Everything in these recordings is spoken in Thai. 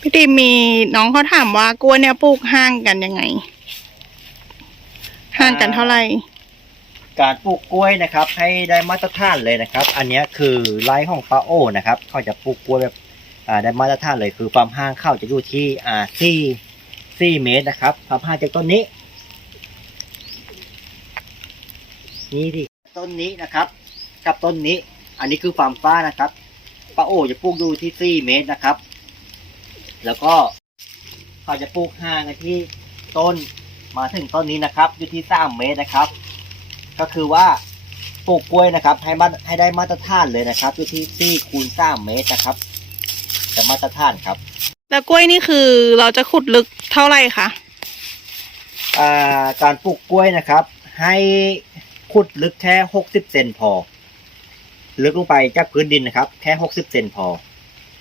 พี่ติมมีน้องเขาถามว่ากล้วยเนี่ยปลูกห่างกันยังไง ห่างกันเท่าไหร่ การปลูกกล้วยนะครับ ให้ได้มาตรฐานเลยนะครับ อันเนี้ยคือไร่ของป้าโอนะครับเขาจะปลูกกล้วยแบบอ่าได้มาตรฐานเลยคือความห่างเข้าจะอยู่ที่อ่าสี่สี่เมตรนะครับความห่างจากต้นนี้ นี่ดิต้นนี้นะครับ กับต้นนี้ อันนี้คือความฟ้านะครับป้าโอจะปลูกอยู่ที่สี่เมตรนะครับ แล้วก็เขาจะปลูกห่างกันที่ต้นมาถึงต้นนี้นะครับ อยู่ที่สามเมตรนะครับ ก็คือว่าปลูกกล้วยนะครับ ให้มาให้ได้มาตรฐานเลยนะครับ อยู่ที่สี่คูณสามเมตรนะครับจะมาตรฐานครับ แล้วกล้วยนี่คือเราจะขุดลึกเท่าไหร่คะอ่าการปลูกกล้วยนะครับ ให้ขุดลึกแค่หกสิบเซนพอ ลึกลงไปจากพื้นดินนะครับ แค่หกสิบเซนพอ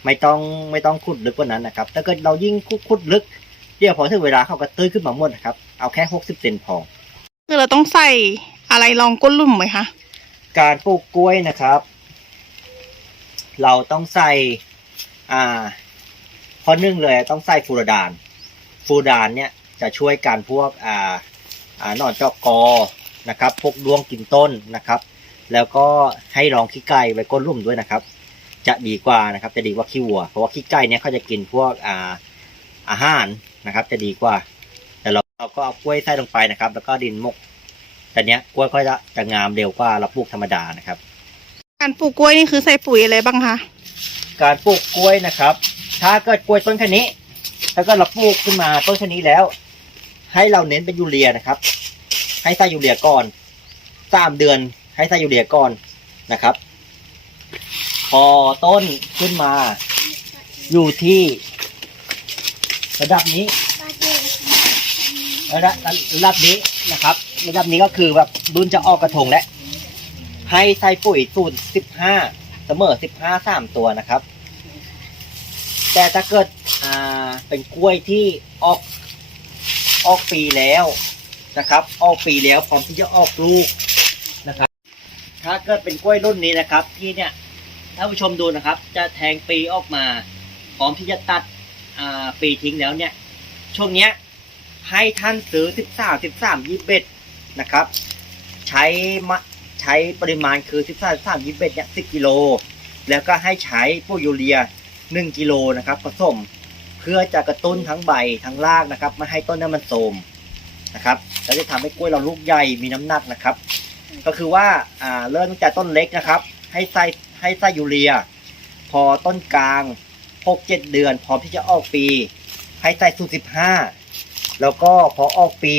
ไม่ต้องไม่ต้องขุดลึกกว่านั้นนะครับถ้าเกิดเรายิ่งขุดขุดลึกเดี๋ยวพอถึงเวลาเขาก็ตื้นขึ้นมาหมดนะครับ เอาแค่หกสิบเซนพอคือเราต้องใส่อะไรรองก้นหลุมไหมคะการปลูกกล้วยนะครับ เราต้องใส่อ่าข้อหนึ่งเลยต้องใส่ฟูรดานฟูรดานเนี่ยจะช่วยการพวกอ่าอ่าหนอนเจาะกอนะครับพวกดวงกินต้นนะครับ แล้วก็ให้รองขี้ไก่ไว้ก้นลุ่มด้วยนะครับ จะดีกว่านะครับ จะดีกว่าขี้วัว เพราะว่าขี้ไก่เนี่ยเขาจะกินพวกอ่าอาหารนะครับ จะดีกว่า แต่เราเราก็เอากล้วยใส่ลงไปนะครับ แล้วก็ดินมกแต่เนี้ยกล้วยก็จะจะงามเร็วกว่าเราปลูกธรรมดานะครับ การปลูกกล้วยนี่คือใส่ปุ๋ยอะไรบ้างคะการปลูกกล้วยนะครับ ถ้าเกิดกล้วยต้นแค่นี้ แล้วก็เราปลูกขึ้นมาต้นแค่นี้แล้ว ให้เราเน้นเป็นยูเรียนะครับ ให้ใส่ยูเรียก่อนสามเดือน ให้ใส่ยูเรียก่อนนะครับ พอต้นขึ้นมา อยู่ที่ระดับนี้ ระดับระดับนี้นะครับ ระดับนี้ก็คือแบบรุ่นจะออกกระทงแล้วให้ใส่ปุ๋ยสูตรสิบห้าเสมอสิบห้าสามตัวนะครับ แต่ถ้าเกิดอ่าเป็นกล้วยที่ออกออกปีแล้วนะครับ ออกปีแล้วพร้อมที่จะออกลูกนะครับ ถ้าเกิดเป็นกล้วยรุ่นนี้นะครับ ที่เนี่ย ท่านผู้ชมดูนะครับ จะแทงปีออกมาพร้อมที่จะตัดปีทิ้งแล้วเนี่ย ช่วงเนี้ยให้ท่านซื้อ 13 13 21นะครับ ใช้มะใช้ปริมาณคือ 13 13 21เนี่ย10กิโล แล้วก็ให้ใช้ปุ๋ยยูเรีย 1กิโลนะครับผสมเพื่อจะกระตุ้นทั้งใบทั้งรากนะครับไม่ให้ต้นนั้นมันโทรมนะครับแล้วจะทำให้กล้วยเราลูกใหญ่มีน้ำหนักนะครับ ก็คือว่าอ่าเริ่มตั้งแต่ต้นเล็กนะครับ ให้ใส่ ให้ใส่ยูเรีย พอต้นกลาง6-7เดือน พร้อมที่จะออกปี ให้ใส่สูตร15แล้วก็พอออกปี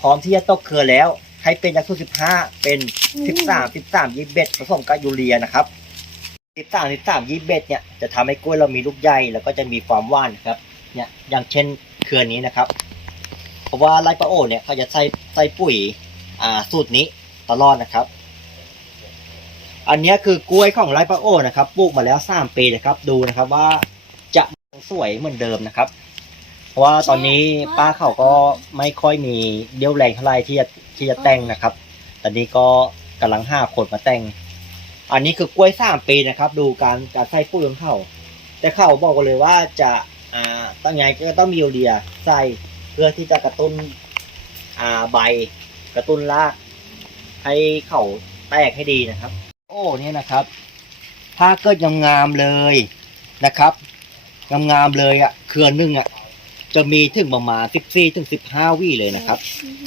พร้อมที่จะตกเครือแล้ว ให้เป็นยาสูตร15เป็น13 13 21ผสมกับยูเรียนะครับ13 13 21เนี่ยจะทำให้กล้วยเรามีลูกใหญ่แล้วก็จะมีความหว่านครับเนี่ยอย่างเช่นเครือนี้นะครับ เพราะว่าไรปะโอเนี่ยเขาจะใส่ใส่ปุ๋ยอ่าสูตรนี้ตลอดนะครับ อันนี้คือกล้วยของไรปะโอนะครับปลูกมาแล้ว3ปีนะครับดูนะครับว่าจะสวยเหมือนเดิมนะครับ เพราะว่าตอนนี้ป้าเขาก็ไม่ค่อยมีเดี่ยวแรงเท่าไรที่จะที่จะแต่งนะครับ ตอนนี้ก็กำลังห้าคนมาแต่ง อันนี้คือกล้วยสามปีนะครับ ดูการการใส่ปุ๋ยของเขาแต่เขาบอกกันเลยว่าจะอ่าตั้งไงก็ต้องมียูเรียใส่เพื่อที่จะกระตุ้นอ่าใบ กระตุ้นรากให้เขาแตกให้ดีนะครับ โอ้เนี่ยนะครับถ้าเกิดงามๆเลยนะครับงามๆเลยอะเครือหนึงอะจะมีถึงประมาณ14ถึง15วี่เลยนะครับ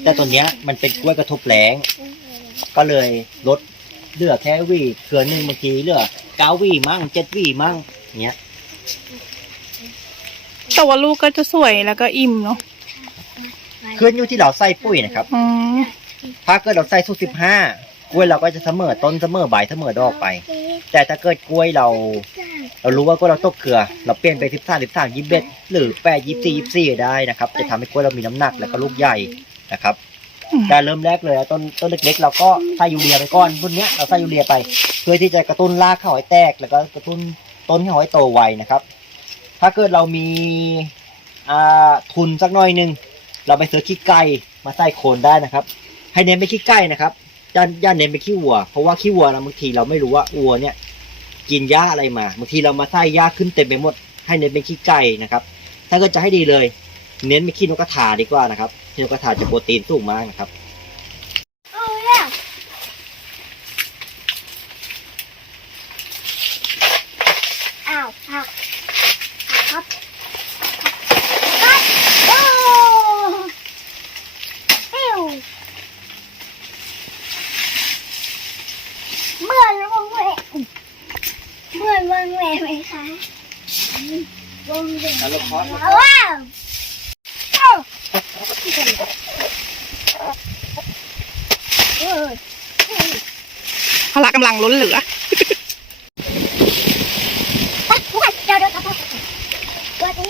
แต่ตอนเนี้ยมันเป็นกล้วยกระทบแรงก็เลยลดเหลือแค่วี่เครือหนึ่งบางทีเหลือเก้าวี่มั่งเจ็ดวี่มั่งเนี้ยแต่ว่าลูกก็จะสวยแล้วก็อิ่มเนาะขึ้นอยู่ที่เราใส่ปุ๋ยนะครับอืมถ้าเกิดเราใส่สูตรสิบห้าก ล้วยเราก็จะเสมอต้นเสมอใบเสมอดอกไป แต่ถ้าเกิดกล้วยเรา เรารู้ว่ากล้วยเราตกเครือ เราเปลี่ยนไปสิบสามสิบสามยี่สิบเอ็ดหรือแปดยี่สี่ยี่สี่ได้นะครับ จะทำให้กล้วยเรามีน้ำหนักแล้วก็ลูกใหญ่นะครับการเริ่มแรกเลยต้นต้นเล็กๆเราก็ใส่ยูเรียไปก่อนรุ่นเนี้ยเราใส่ยูเรียไป เพื่อที่จะกระตุ้นรากเขาให้แตก แล้วก็กระตุ้นต้นให้เขาให้โตไวนะครับ ถ้าเกิดเรามีอ่าทุนสักหน่อยหนึ่งเราไปซื้อขี้ไก่มาใส่โคนได้นะครับ ให้เน้นไปขี้ไก่นะครับ ย่าย่าเน้นไปขี้วัว เพราะว่าขี้วัวนะบางทีเราไม่รู้ว่าวัวเนี่ย กินหญ้าอะไรมาบางทีเรามาใส่หญ้าขึ้นเต็มไปหมด ให้เน้นเป็นขี้ไก่นะครับ ถ้าเกิดจะให้ดีเลย เน้นไปขี้นกกระทาดีกว่านะครับขี้นกกระทาจะโปรตีนสูงมากนะครับ โอ้ยเนี่ยอ้าวผักผักครับครับโอ้ปิ้วเหมือนวงเว เหมือนวงเวไหมคะวงเวแล้วเราเคาะว้าวเอ้าเออพละกำลังล้นเหลือไปทุกคนเดี๋ยวเดี๋ยวเดี๋ยวเดี๋ยวสวัสดี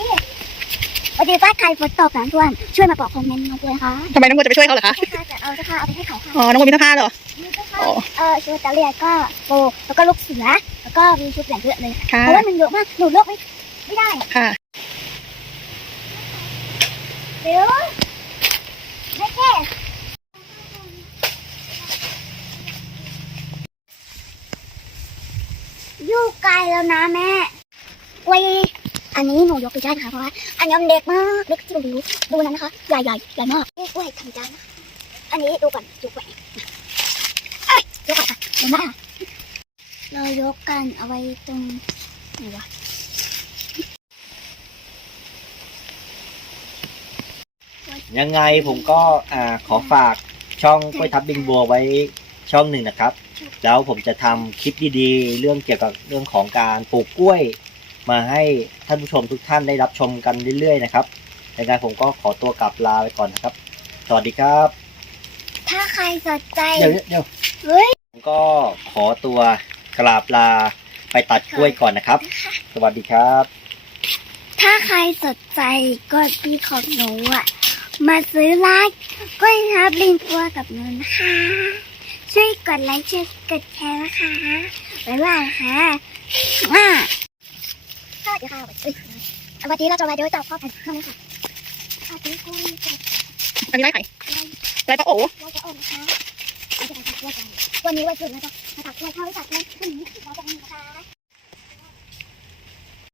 สวัสดีป้าใครฝนตกนะทุกคนช่วยมาบอกคอมเมนต์มาด้วยนะคะทำไมน้องบัวจะไปช่วยเขาเหรอคะใช่ค่ะจะเอาเสื้อผ้าเอาไปให้เขาค่ะอ๋อน้องบัวมีเสื้อผ้าเหรอมีเสื้อผ้าอ๋อเออชุดตะเลียก็โบแล้วก็ลูกเสือแล้ว ก็มีชุดแหวนเยอะเลยค่ะ เพราะว่ามันเยอะมากหนูเลือกไม่ไม่ได้อะค่ะเดี๋ยวไม่แค่อยู่ไกลแล้วนะแม่เว้ยอันนี้หนูยกไปได้นะคะเพราะว่าอันนี้มันเด็กมากเล็กที่ดูดูนั้นนะคะใหญ่ใหญ่ใหญ่มากนี่กล้วยทำจานนะคะอันนี้ดูก่อนดูก่อนเอ้ยยกก่อนค่ะเดี๋ยวนะ เรายกกันเอาไว้ตรงไหนวะยังไงผมก็อ่าขอฝากช่องกล้วยทับบิงบัวไว้ช่องหนึ่งนะครับ แล้วผมจะทำคลิปดีๆ เรื่องเกี่ยวกับเรื่องของการปลูกกล้วย มาให้ท่านผู้ชมทุกท่านได้รับชมกันเรื่อยๆนะครับยังไงผมก็ขอตัวกลับลาไปก่อนนะครับ สวัสดีครับ ถ้าใครสนใจ เดี๋ยวเดี๋ยวเฮ้ย ผมก็ขอตัว กราบลาไปตัดกล้วยก่อนนะครับ สวัสดีครับ ถ้าใครสนใจก็ปีของหนูอะ มาซื้อร้านก็รับลิงตัวกับหนูนะคะ ช่วยกดไลค์ช่วยกดแชร์นะคะบ๊ายบายค่ะอ่าสวัสดีค่ะเอ้ยวันนี้เราจะมาดูจับพ่อกันข้างค่ะสวัสดีค่ะอันนี้ไล่ไข่ไล่ปลาโอ๋เราจะออกนะคะเราจะมาตักกล้วยกันวันนี้วันหยุดเราจะ มาตักกล้วยข้าไม่ตักเลยวันนี้เราจะมีนะคะ